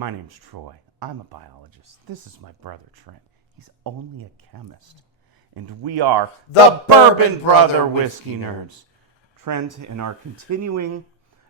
My name's Troy. I'm a biologist. This is my brother Trent. He's only a chemist. And we are the Bourbon Brother Whiskey Nerds. Trent, in our continuing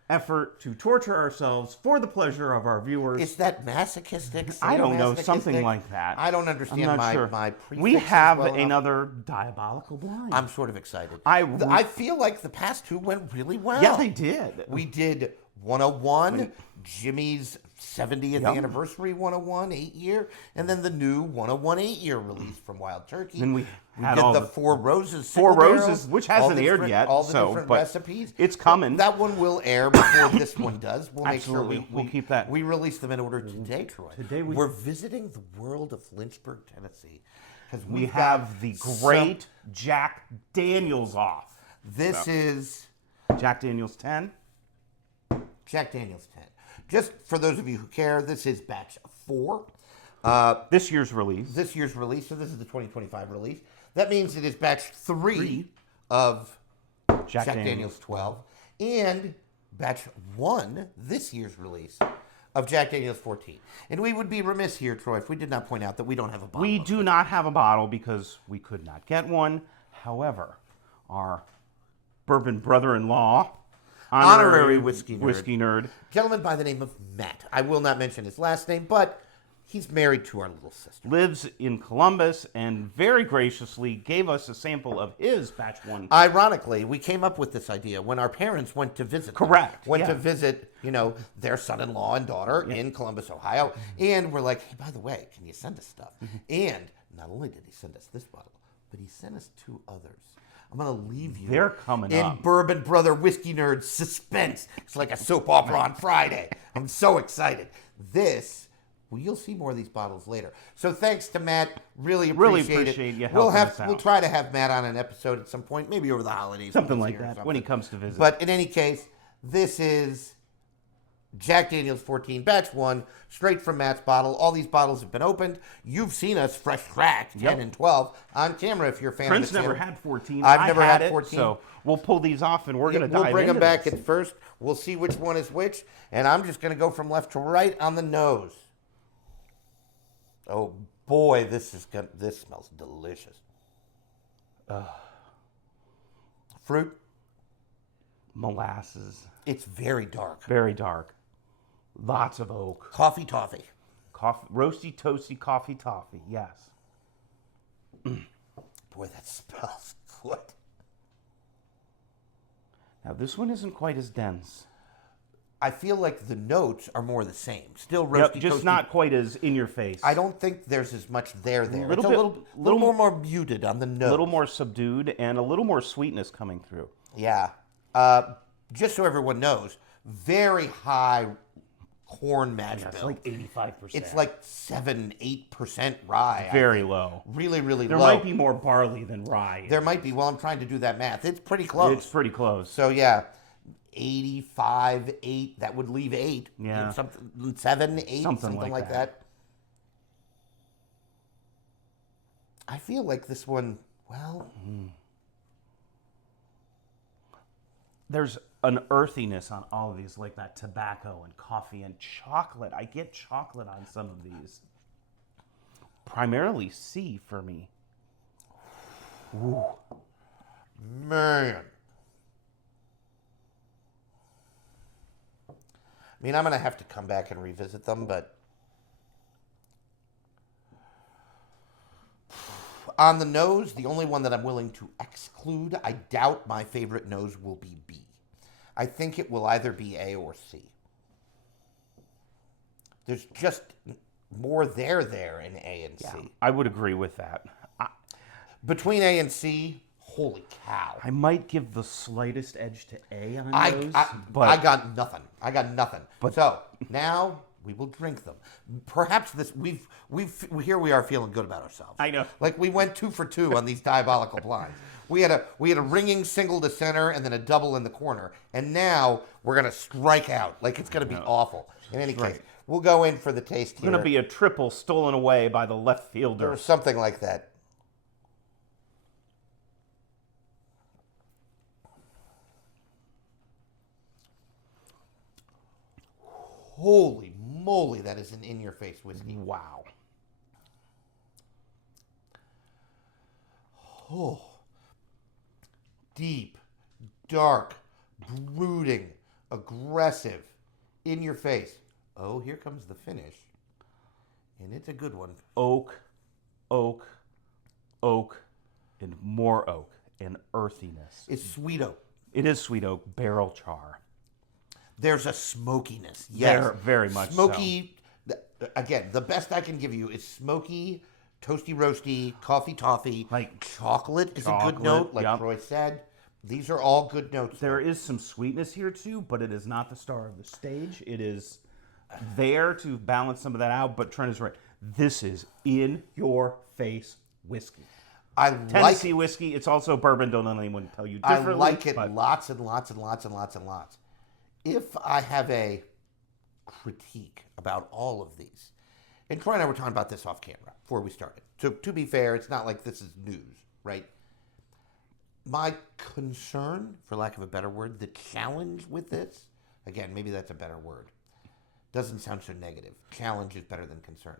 effort to torture ourselves for the pleasure of our viewers. Is that masochistic? I don't know, something like that. I don't understand my prefixes. We have well another diabolical blind. I'm sort of excited. I feel like the past two went really well. Yeah, they did. We did 101, Jimmy's 70th anniversary 101, 8-year, and then the new 101 8-year release from Wild Turkey. And we did the Four Roses, which hasn't aired yet. All the different recipes. It's coming. That one will air before this one does. We'll make sure we'll keep that. We release them in order today, Troy. Today we're visiting the world of Lynchburg, Tennessee, because we have the great Jack Daniels off. This is Jack Daniels 10. Jack Daniels 10. Just for those of you who care, this is batch 4. This year's release. So this is the 2025 release. That means it is batch 3 of Jack Daniels 12. And batch 1, this year's release, of Jack Daniels 14. And we would be remiss here, Troy, if we did not point out that we don't have a bottle. We do not have a bottle because we could not get one. However, our bourbon brother-in-law, honorary whiskey nerd, gentleman by the name of Matt. I will not mention his last name, but he's married to our little sister. Lives in Columbus and very graciously gave us a sample of his batch 1. Ironically, we came up with this idea when our parents went to visit. Correct. Went to visit, their son-in-law and daughter in Columbus, Ohio. And we're like, hey, by the way, can you send us stuff? And not only did he send us this bottle, but he sent us 2 others. I'm going to leave you They're coming in up. Bourbon Brother Whiskey Nerd suspense. It's like a soap opera on Friday. I'm so excited. You'll see more of these bottles later. So thanks to Matt. Really appreciate it. You we'll helping us out. We'll try to have Matt on an episode at some point, maybe over the holidays. Something like that, when he comes to visit. But in any case, this is Jack Daniels 14, batch 1, straight from Matt's bottle. All these bottles have been opened. You've seen us fresh cracked 10 and 12 on camera if you're a fan Trent's of the never channel. had 14. I've never had it, 14. So we'll pull these off and we're going to dive We'll bring into them back this. at first. We'll see which one is which. And I'm just going to go from left to right on the nose. Oh boy, this smells delicious. Fruit. Molasses. It's very dark. Very dark. Lots of oak. Coffee toffee. Roasty, toasty coffee toffee. Yes. Boy, that smells good. Now, this one isn't quite as dense. I feel like the notes are more the same. Still roasty, just toasty. Not quite as in your face. I don't think there's as much there. It's a little more muted on the nose. A little more subdued and a little more sweetness coming through. Yeah. Just so everyone knows, very high corn mash bill. It's like 85%. It's like 7-8% rye. Very low. Really, really low. There might be more barley than rye. There might be. Well, I'm trying to do that math. It's pretty close. It's pretty close. So, yeah. 85, 8, that would leave 8. Yeah. 7, 8, something like that. I feel like this one, There's an earthiness on all of these, like that tobacco and coffee and chocolate. I get chocolate on some of these. Primarily C for me. Ooh. Man. I mean, I'm going to have to come back and revisit them, but on the nose, the only one that I'm willing to exclude, I doubt my favorite nose will be B. I think it will either be A or C. There's just more there in A and C. I would agree with that. Between A and C, holy cow. I might give the slightest edge to A on those. But I got nothing. But so now we will drink them. Perhaps here we are feeling good about ourselves. I know. Like we went 2 for 2 on these diabolical blinds. We had a ringing single to center and then a double in the corner. And now we're gonna strike out. Like it's gonna be awful. In any case, we'll go in for the taste here. It's gonna be a triple stolen away by the left fielder. Or something like that. Holy moly, that is an in-your-face whiskey. Wow. Oh, deep, dark, brooding, aggressive, in your face. Oh, here comes the finish. And it's a good one. Oak, oak, oak, and more oak, and earthiness. It's sweet oak. It is sweet oak, barrel char. There's a smokiness. Yes. Very much smoky. Again, the best I can give you is smoky, toasty, roasty, coffee, toffee. Like chocolate is a good note, like Troy said. These are all good notes. There is some sweetness here too, but it is not the star of the stage. It is there to balance some of that out, but Trent is right. This is in your face whiskey. Tennessee whiskey. It's also bourbon. Don't let anyone tell you differently. I like it lots and lots and lots and lots and lots. If I have a critique about all of these, and Troy and I were talking about this off camera before we started. So to be fair, it's not like this is news, right? My concern, for lack of a better word, the challenge with this, again, maybe that's a better word, doesn't sound so negative. Challenge is better than concern.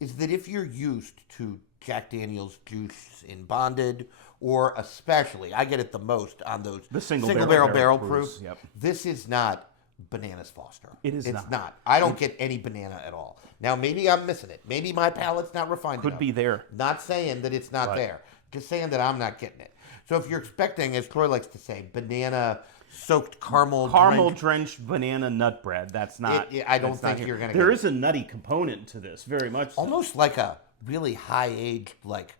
Is that if you're used to Jack Daniel's juice in bonded, or especially, I get it the most on those the single barrel proof. Yep. This is not Bananas Foster. It's not. I don't get any banana at all. Now, maybe I'm missing it. Maybe my palate's not refined enough. Could be there. Not saying that it's not there. Just saying that I'm not getting it. So if you're expecting, as Troy likes to say, banana-soaked caramel-drenched banana nut bread, that's not. I don't think you're going to. There is a nutty component to this, very much. Almost like a really high-aged, like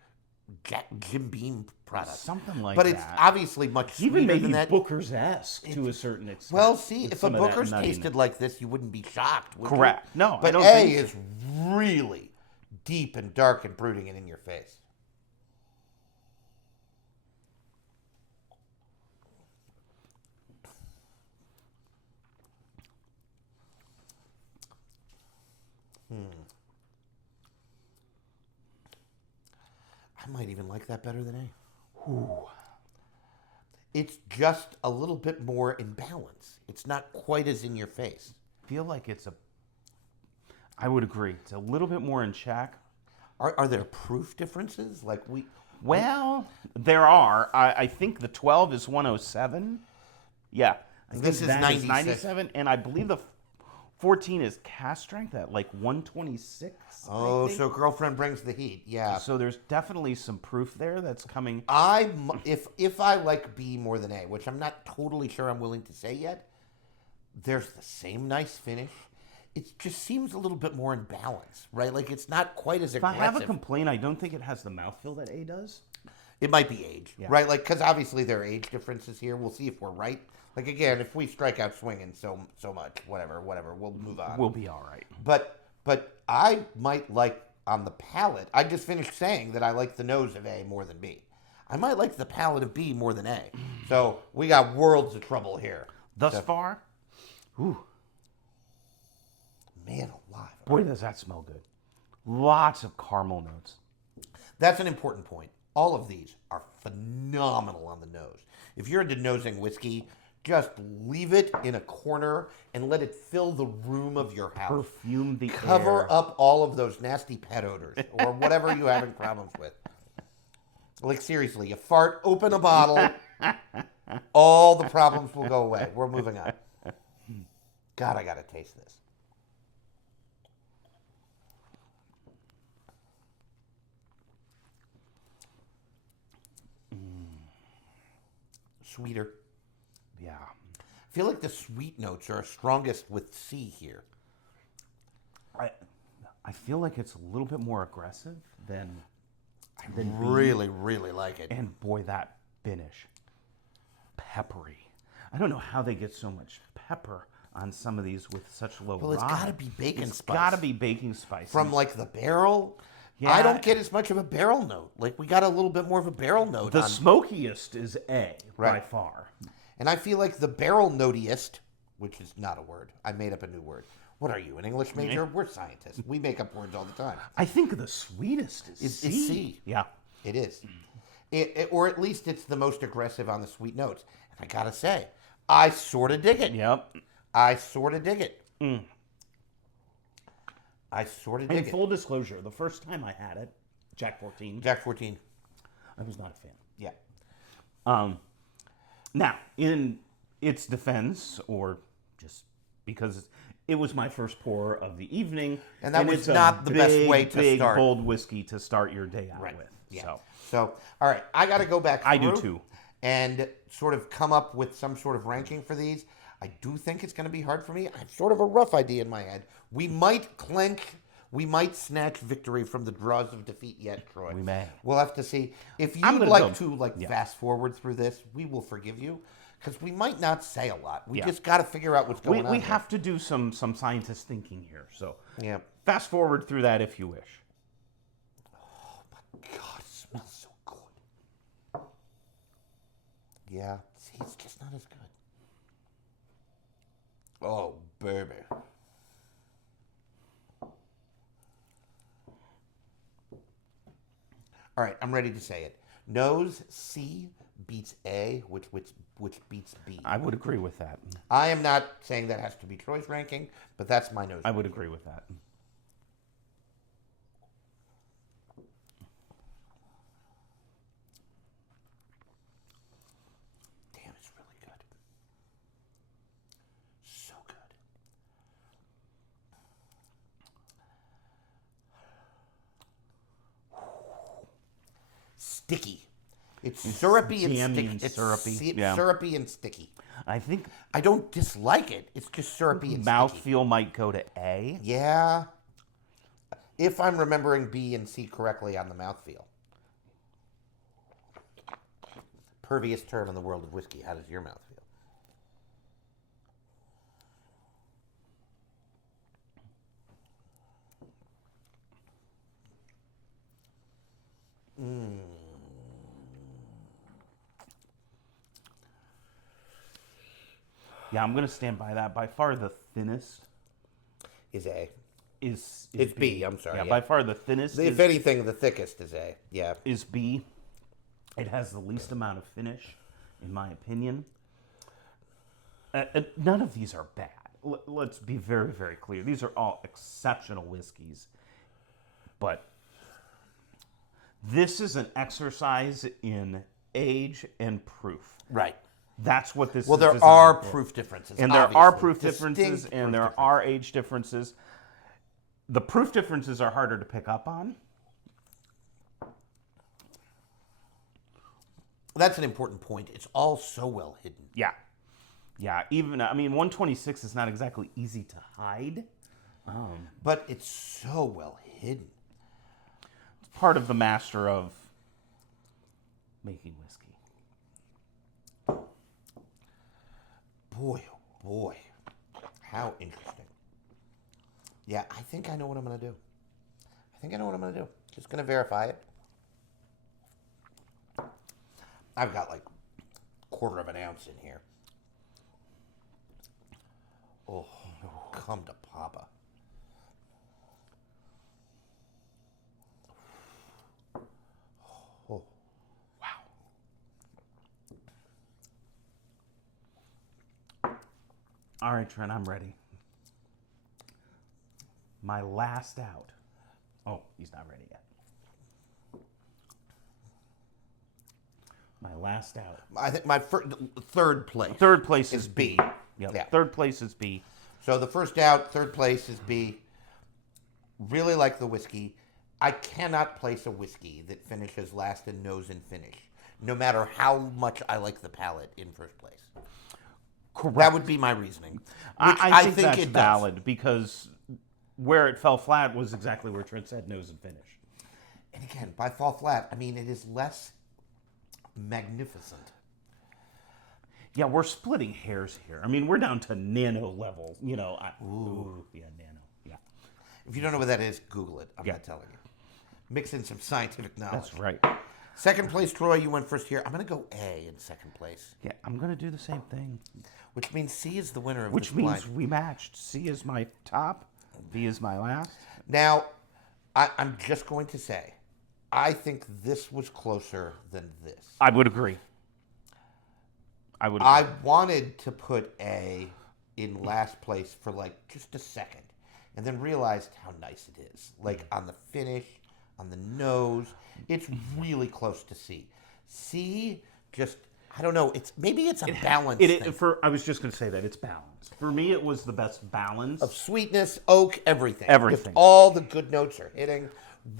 Jim Beam product, something like that. But it's obviously much sweeter even maybe than that. Booker's-esque to a certain extent. Well, see, if a Booker's tasted like this, you wouldn't be shocked. Would Correct. You? No, but I don't A think is really deep and dark and brooding and in your face. I might even like that better than A. Ooh. It's just a little bit more in balance. It's not quite as in your face. I feel like I would agree. It's a little bit more in check. Are there proof differences? Well, there are. I think the 12 is 107. Yeah. This is 97, and I believe the 14 is cast strength at like 126. Oh, so girlfriend brings the heat. Yeah. So there's definitely some proof there that's coming. If I like B more than A, which I'm not totally sure I'm willing to say yet, there's the same nice finish. It just seems a little bit more in balance, right? Like it's not quite as aggressive. If I have a complaint, I don't think it has the mouthfeel that A does. It might be age, right? Like because obviously there are age differences here. We'll see if we're right. Like again, if we strike out swinging so much, whatever, we'll move on. We'll be all right. But I might like on the palate. I just finished saying that I like the nose of A more than B. I might like the palate of B more than A. So we got worlds of trouble here. Thus far, ooh, man alive! Boy, does that smell good. Lots of caramel notes. That's an important point. All of these are phenomenal on the nose. If you're into nosing whiskey, just leave it in a corner and let it fill the room of your house. Perfume the Cover air. up all of those nasty pet odors or whatever you're having problems with. Like seriously, you fart, open a bottle, all the problems will go away. We're moving on. God, I gotta taste this. Sweeter. Yeah. I feel like the sweet notes are strongest with C here. I feel like it's a little bit more aggressive than really like it. And boy, that finish. Peppery. I don't know how they get so much pepper on some of these with such low Well, it's got to be bacon spice. It's got to be baking spice. From like the barrel. Yeah. I don't get as much of a barrel note. Like we got a little bit more of a barrel note. The smokiest is A by far. And I feel like the barrel notiest, which is not a word. I made up a new word. What are you, an English major? We're scientists. We make up words all the time. I think the sweetest is C. It's C. Yeah. It is. Or at least it's the most aggressive on the sweet notes. And I got to say, I sort of dig it. Yep. I sort of dig it. I sort of dig In it. full disclosure, the first time I had it, Jack 14, Jack 14. I was not a fan. Yeah. Now, in its defense, or just because it was my first pour of the evening, And that was it's not a the best way to big, start. bold whiskey to start your day out with. Yeah. So, all right, I got to go back through I do too. and sort of come up with some sort of ranking for these. I do think it's going to be hard for me. I have sort of a rough idea in my head. We might snatch victory from the draws of defeat yet, Troy. We may. We'll have to see. If I'm you'd gonna like go- to fast forward through this, we will forgive you because we might not say a lot. We Yeah. just got to figure out what's going on. We here. have to do some scientist thinking here. So Yeah. fast forward through that if you wish. God, it smells so good. Yeah, see, it's just not as good. Oh, baby. All right, I'm ready to say it. Nose C beats A, which beats B. I would agree with that. I am not saying that has to be Troy's ranking, but that's my nose. I would agree with that. Damn, it's really good. So good. Sticky. It's syrupy and jammy sticky. and It's syrupy, yeah. syrupy and sticky. I think I don't dislike it. It's just syrupy and sticky. mouthfeel might go to A. Yeah. If I'm remembering B and C correctly on the mouthfeel. Pervious term in the world of whiskey. How does your mouth feel? Yeah, I'm going to stand by that. By far the thinnest Is A. is It's B, I'm sorry, Yeah, yeah. by far the thinnest If anything, the thickest is A. Yeah. is B. It has the least amount of finish, in my opinion. None of these are bad. Let's be very, very clear. These are all exceptional whiskeys. But this is an exercise in age and proof. Right. That's what this Well, is there designed are for. proof differences. And there are obviously. proof Distinct differences, and proof there differences. are age differences. The proof differences are harder to pick up on. That's an important point. It's all so well hidden. Yeah. Yeah, even, 126 is not exactly easy to hide. But it's so well hidden. It's part of the master of making whiskey. Boy, oh boy. How interesting. Yeah, I think I know what I'm going to do. Just going to verify it. I've got like a quarter of an ounce in here. Oh, come to Papa. Oh, wow. All right, Trent, I'm ready. My last out. Oh, he's not ready yet. My last out. I think my third place. Third place is is B. Yep. Yeah. Third place is B. So the first out, third place is B. Really like the whiskey. I cannot place a whiskey that finishes last in nose and finish, no matter how much I like the palate in first place. Correct. That would be my reasoning. Which I think that's it valid because where it fell flat was exactly where Trent said nose and finish. And again, by fall flat, I mean it is less magnificent. Yeah, we're splitting hairs here. I mean, we're down to nano level. Ooh, yeah, nano. Yeah, If you don't know what that is, Google it. I'm Yeah. not telling you. Mix in some scientific knowledge. that's right. Second place, Troy, you went first here. I'm going to go A in second place, Yeah, I'm gonna do the same thing. which means C is the winner of Which this means blind. we matched. C is my top, B is my last. Now, I'm just going to say, I think this was closer than this. I would agree. I wanted to put A in last place for like just a second. and then realized how nice it is. Like on the finish, on the nose, it's really close to C. C, just, I don't know, maybe it's a balance thing. I was just going to say that, it's balance. For me, it was the best balance. Of sweetness, oak, everything. Everything. Just all the good notes are hitting.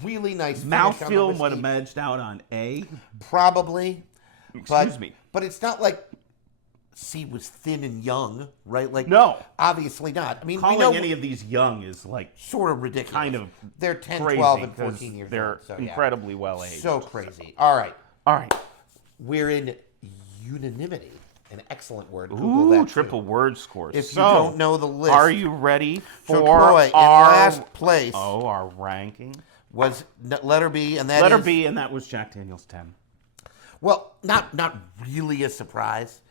Really nice mouthfeel would have edged out on A. Probably. Excuse me. But it's not like C was thin and young, right? Like, no. Obviously not. I mean, calling any of these young is like sort of ridiculous. Kind of they're 10, 12, and 14 years they're old. They're incredibly well aged. So crazy. All right. We're in unanimity. An excellent word. Google that triple word scores. If you don't know the list. Are you ready for Troy, in last place. Our ranking was letter B, and that letter B, and that was Jack Daniel's 10. Well, not really a surprise.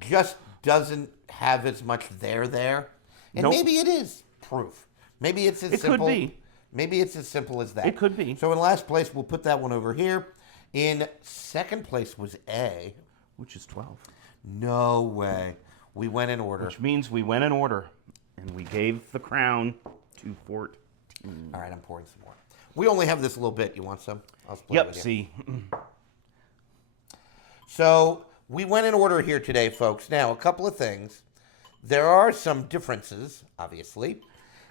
Just doesn't have as much there. And maybe it is proof. Maybe it's as simple. It could be. Maybe it's as simple as that. It could be. So in last place, we'll put that one over here. In second place was A. Which is 12. No way. We went in order. Which means we went in order. And we gave the crown to 14. All right, I'm pouring some more. We only have this little bit. You want some? I'll split it with you. See. So we went in order here today, folks. Now, a couple of things. There are some differences, obviously,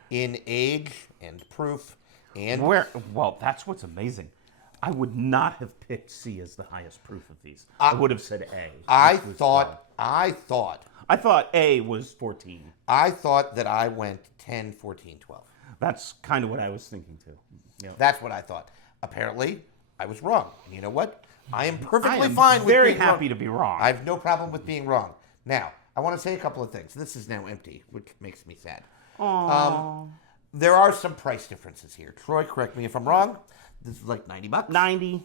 in age and proof. And well, that's what's amazing. I would not have picked C as the highest proof of these. I would have said A. I thought A was 14. I thought that I went 10, 14, 12. That's kind of what I was thinking too. Yep. That's what I thought. Apparently, I was wrong. And you know what? I am perfectly fine with being wrong. Very happy to be wrong. I have no problem with being wrong. Now, I want to say a couple of things. This is now empty, which makes me sad. There are some price differences here. Troy, correct me if I'm wrong. This is like $90. 90.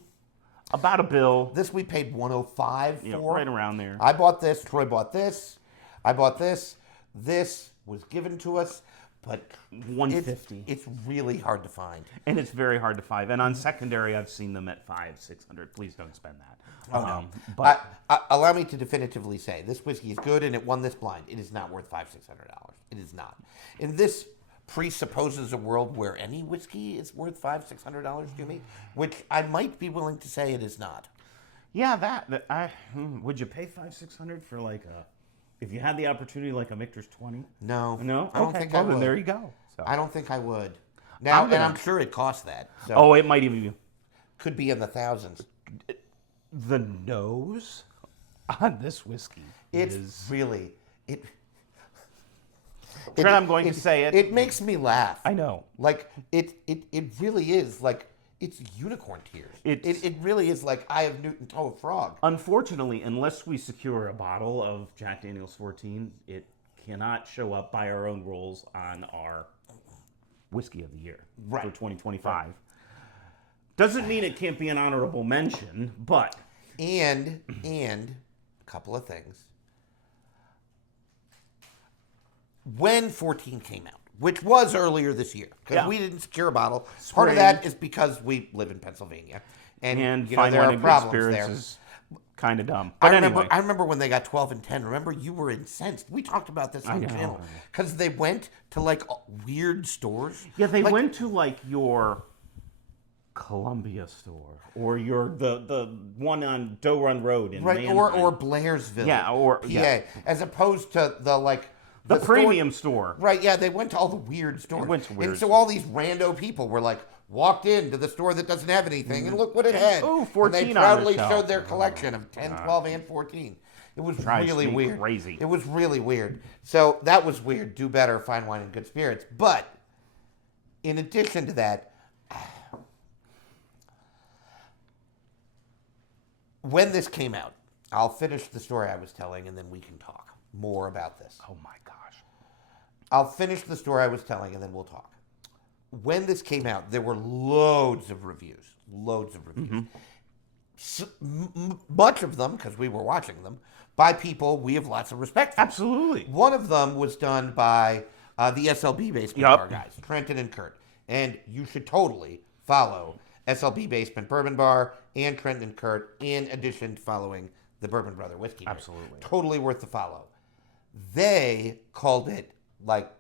About a bill. This we paid $105 for. Right around there. I bought this. Troy bought this. I bought this. This was given to us, but $150. It's really hard to find. And it's very hard to find. And on secondary, I've seen them at $500, $600. Please don't spend that. Oh, no. But allow me to definitively say, this whiskey is good, and it won this blind. It is not worth $500, $600. It is not. And this presupposes a world where any whiskey is worth $500, $600 to me, which I might be willing to say it is not. Yeah, would you pay $500, $600 for like a, if you had the opportunity like a Michter's 20? No. I don't think I would. Then there you go. So. I don't think I would. Now, and I'm sure it costs that. So it might even be. Could be in the thousands. The nose on this whiskey is really Trent, I'm going to say it. It makes me laugh. I know. Like, it really is. Like, it's unicorn tears. It really is like Eye of Newton toe of frog. Unfortunately, unless we secure a bottle of Jack Daniel's 14, it cannot show up by our own rules on our Whiskey of the Year for 2025. Right. Doesn't mean it can't be an honorable mention, but... And a couple of things. When 14 came out, which was earlier this year, because we didn't secure a bottle. Part of that is because we live in Pennsylvania, and you know, there are problems there. Is kind of dumb. But I remember when they got 12 and 10. Remember, you were incensed. We talked about this on the channel because they went to like weird stores. Yeah, they went to like your Columbia store or your the one on Doe Run Road in Manheim. or Blairsville, or PA, as opposed to the premium store. Right, yeah, they went to all the weird stores. And so all these rando people were like, walked into the store that doesn't have anything, and look what it had. Oh, 14 and they proudly showed their collection of 10, 12, and 14. It was really weird. Crazy. It was really weird. So that was weird. Do better, fine wine and good spirits. But in addition to that, when this came out, I'll finish the story I was telling, and then we can talk more about this. Oh my gosh. I'll finish the story I was telling, and then we'll talk. When this came out, there were loads of reviews. Mm-hmm. Much of them, because we were watching them, by people we have lots of respect for. Absolutely. One of them was done by the SLB Basement Bar guys, Trenton and Kurt. And you should totally follow SLB Basement Bourbon Bar and Trenton and Kurt, in addition to following the Bourbon Brother Whiskey. Absolutely. Totally worth the follow. They called it like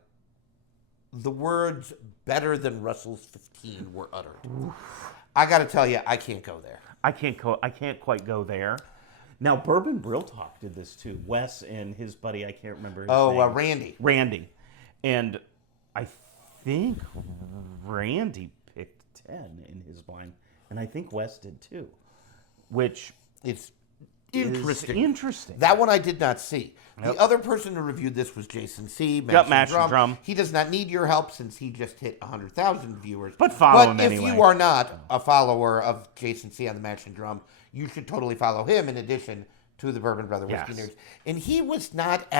the words "better than Russell's 15" were uttered. I got to tell you, I can't go there. I can't quite go there. Now, Bourbon Brill Talk did this too. Wes and his buddy, I can't remember his name. Randy. Randy. And I think Randy picked 10 in his blind, and I think Wes did too, which It's is interesting. That one I did not see. Yep. The other person who reviewed this was Jason C. Mash and Drum. He does not need your help since he just hit 100,000 viewers. But follow him if anyway. you are not a follower of Jason C. on the Mash and Drum, you should totally follow him in addition to the Bourbon Brother Whiskey Nerds. And he was not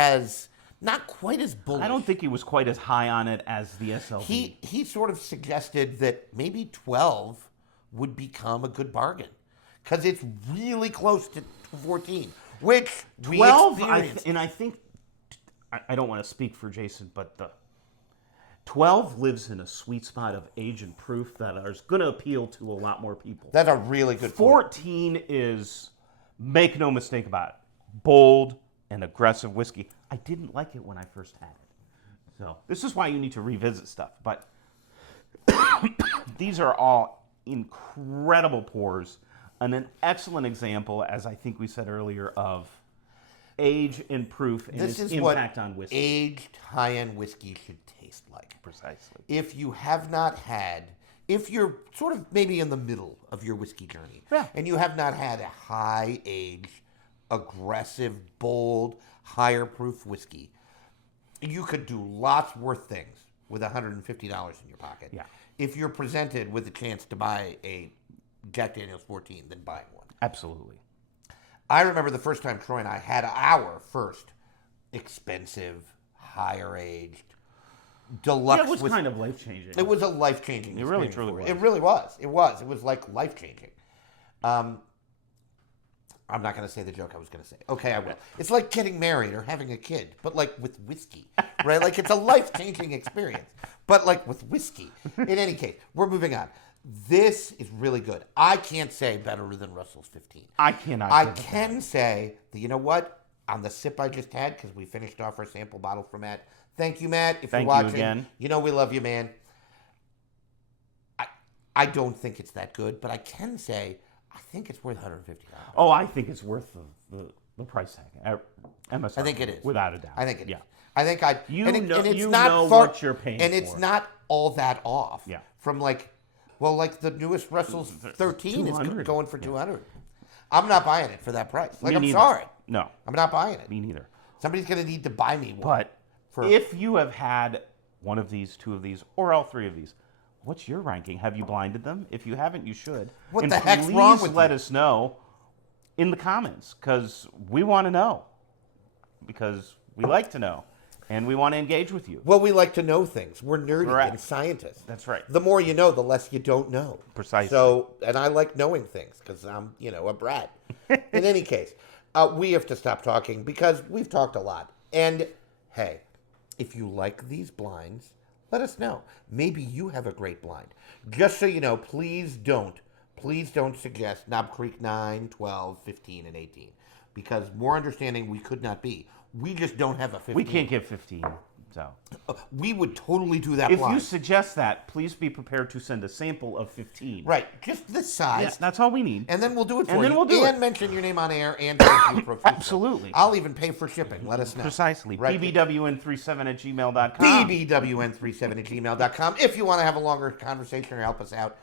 quite as bullish. I don't think he was quite as high on it as the SLV. He sort of suggested that maybe 12 would become a good bargain because it's really close to 14, which 12, we experienced. I think, I don't want to speak for Jason, but the 12 lives in a sweet spot of age and proof that is going to appeal to a lot more people. That's a really good 14 point. is, make no mistake about it, bold and aggressive whiskey. I didn't like it when I first had it. So this is why you need to revisit stuff. But these are all incredible pours and an excellent example, as I think we said earlier, of age and proof and its impact on whiskey. Aged high-end whiskey should taste like. Precisely. If you have not had, if you're sort of maybe in the middle of your whiskey journey, and you have not had a high-aged, aggressive, bold, higher proof whiskey, you could do lots worth things with $150 in your pocket. Yeah. If you're presented with a chance to buy a Jack Daniel's 14 than buying one. Absolutely. I remember the first time Troy and I had our first expensive, higher aged, deluxe. Yeah, it was kind of life-changing. It was a life-changing It experience. really, truly was. It really was. It was like life-changing. I'm not going to say the joke I was going to say. Okay, I will. It's like getting married or having a kid, but like with whiskey, right? Like it's a life-changing experience, but like with whiskey. In any case, we're moving on. This is really good. I can't say better than Russell's 15. I cannot. I can say that, you know what? On the sip I just had, because we finished off our sample bottle for Matt. Thank you, Matt. If you're watching, again. You know we love you, man. I don't think it's that good, but I can say I think it's worth $150. Oh, I think it's worth the price tag. MSRP, I think it is. Without a doubt. I think it is. Yeah. I think I. You and know, it's you not know far, what you're paying and for. it's not all that off. Yeah. From like the newest Russell's 13 is 200. going for 200. I'm not buying it for that price. Like, Me I'm neither. sorry. No. I'm not buying it. Me neither. Somebody's going to need to buy me one. But if you have had one of these, two of these, or all three of these, what's your ranking? Have you blinded them? If you haven't, you should. What and the heck's wrong with please let you? us know in the comments, because we want to know. Because we like to know, and we want to engage with you. Well, we like to know things. We're nerdy Correct. and scientists. That's right. The more you know, the less you don't know. Precisely. So, and I like knowing things because I'm, a brat. In any case, we have to stop talking because we've talked a lot. And hey, if you like these blinds, let us know. Maybe you have a great blind. Just so you know, please don't suggest Knob Creek 9, 12, 15, and 18. Because more understanding we could not be. We just don't have a 15. We can't give 15, so. We would totally do that If blind. you suggest that, please be prepared to send a sample of 15. Right, just this size. Yeah, that's all we need. And then we'll do it for And you. then we'll do and it. mention your name on air and thank you profusely. Absolutely. I'll even pay for shipping. Let us know. Precisely. Right. bbwn37@gmail.com. bbwn37@gmail.com if you want to have a longer conversation or help us out.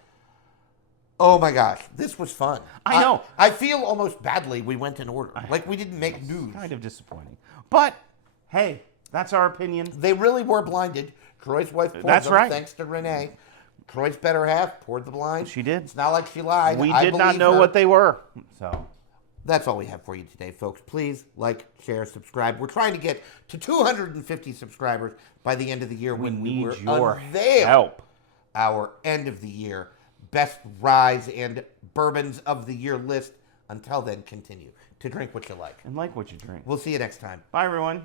Oh my gosh, this was fun. I know. I feel almost badly we went in order. Like we didn't make news. Kind of disappointing. But, hey, that's our opinion. They really were blinded. Troy's wife poured That's them, right. thanks to Renee. Troy's better half poured the blind. She did. It's not like she lied. We I did not believe know her. what they were. So, That's all we have for you today, folks. Please like, share, subscribe. We're trying to get to 250 subscribers by the end of the year when we need your unveil help. our end of the year best ryes and bourbons of the year list. Until then, continue to drink what you like. And like what you drink. We'll see you next time. Bye, everyone.